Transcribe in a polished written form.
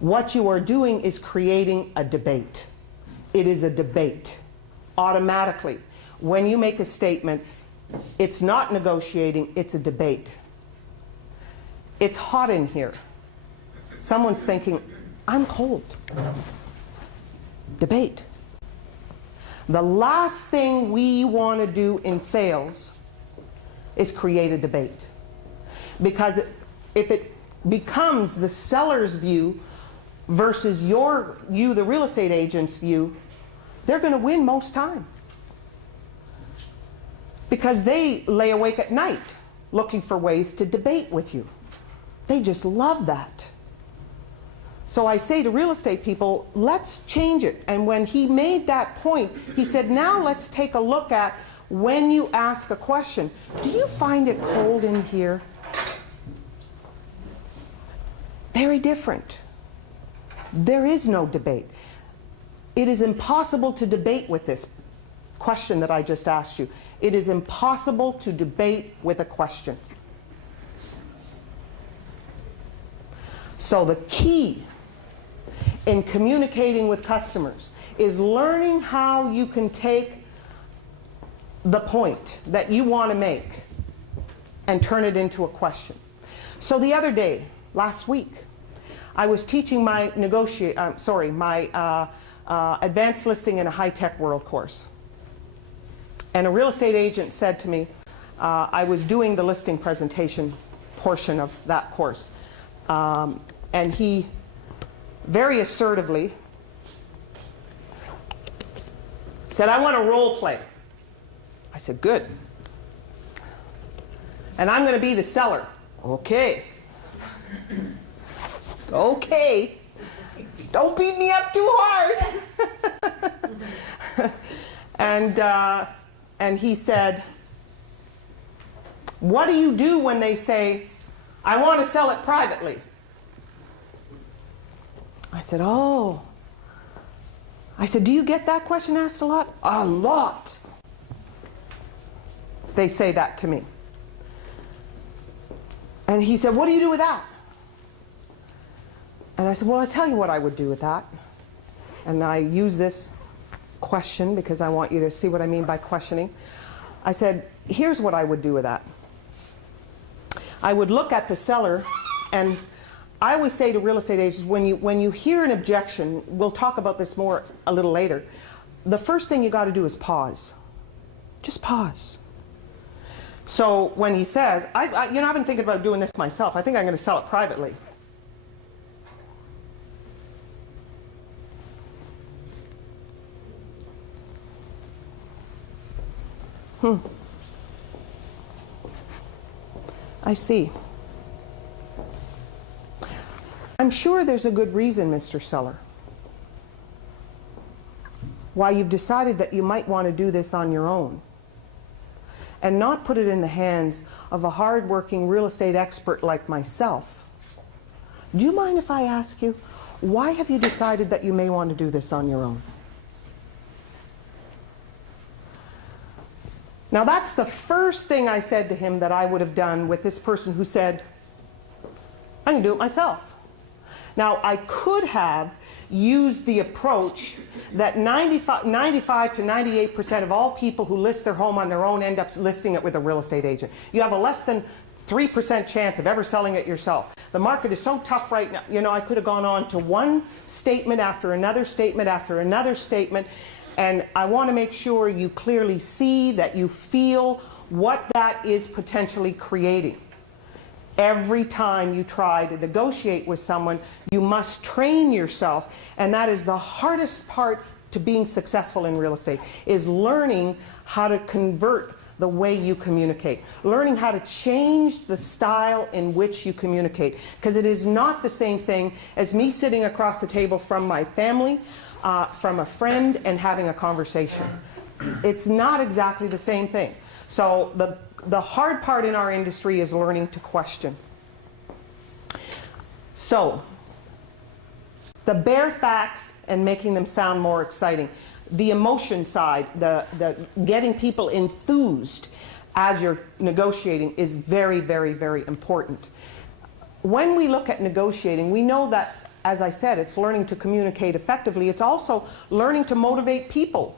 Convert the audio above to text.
what you are doing is creating a debate. It is a debate. Automatically, when you make a statement, it's not negotiating, it's a debate. It's hot in here. Someone's thinking, I'm cold. Debate. The last thing we want to do in sales is create a debate. Because if it becomes the seller's view versus you, the real estate agent's view, they're going to win most time. Because they lay awake at night looking for ways to debate with you. They just love that. So I say to real estate people, let's change it. And when he made that point, he said, now let's take a look at when you ask a question. Do you find it cold in here? Very different. There is no debate. It is impossible to debate with this question that I just asked you. It is impossible to debate with a question. So the key in communicating with customers is learning how you can take the point that you want to make and turn it into a question. So the other day, last week, I was teaching my advanced listing in a high-tech world course. And a real estate agent said to me, I was doing the listing presentation portion of that course. And he very assertively said, I want a role play. I said, good. And I'm going to be the seller. Okay. Okay. Don't beat me up too hard. And he said, what do you do when they say, I want to sell it privately? I said, oh. I said, do you get that question asked a lot? A lot. They say that to me. And he said, what do you do with that? And I said, well, I'll tell you what I would do with that. And I use this question because I want you to see what I mean by questioning. I said, here's what I would do with that. I would look at the seller, and I always say to real estate agents, when you hear an objection, we'll talk about this more a little later, the first thing you got to do is pause. Just pause. So when he says, I've been thinking about doing this myself. I think I'm going to sell it privately. I see. I'm sure there's a good reason, Mr. Seller, why you've decided that you might want to do this on your own and not put it in the hands of a hard-working real estate expert like myself. Do you mind if I ask you, why have you decided that you may want to do this on your own? Now that's the first thing I said to him that I would have done with this person who said, I can do it myself. Now I could have used the approach that 95 to 98% of all people who list their home on their own end up listing it with a real estate agent. You have a less than 3% chance of ever selling it yourself. The market is so tough right now. You know, I could have gone on to one statement after another statement after another statement. And I want to make sure you clearly see, that you feel what that is potentially creating. Every time you try to negotiate with someone, you must train yourself. And that is the hardest part to being successful in real estate, is learning how to convert the way you communicate. Learning how to change the style in which you communicate. Because it is not the same thing as me sitting across the table from my family, from a friend, and having a conversation. It's not exactly the same thing. So the hard part in our industry is learning to question. So the bare facts and making them sound more exciting. The emotion side, the getting people enthused as you're negotiating is very, very, very important. When we look at negotiating, we know that as I said, it's learning to communicate effectively. It's also learning to motivate people.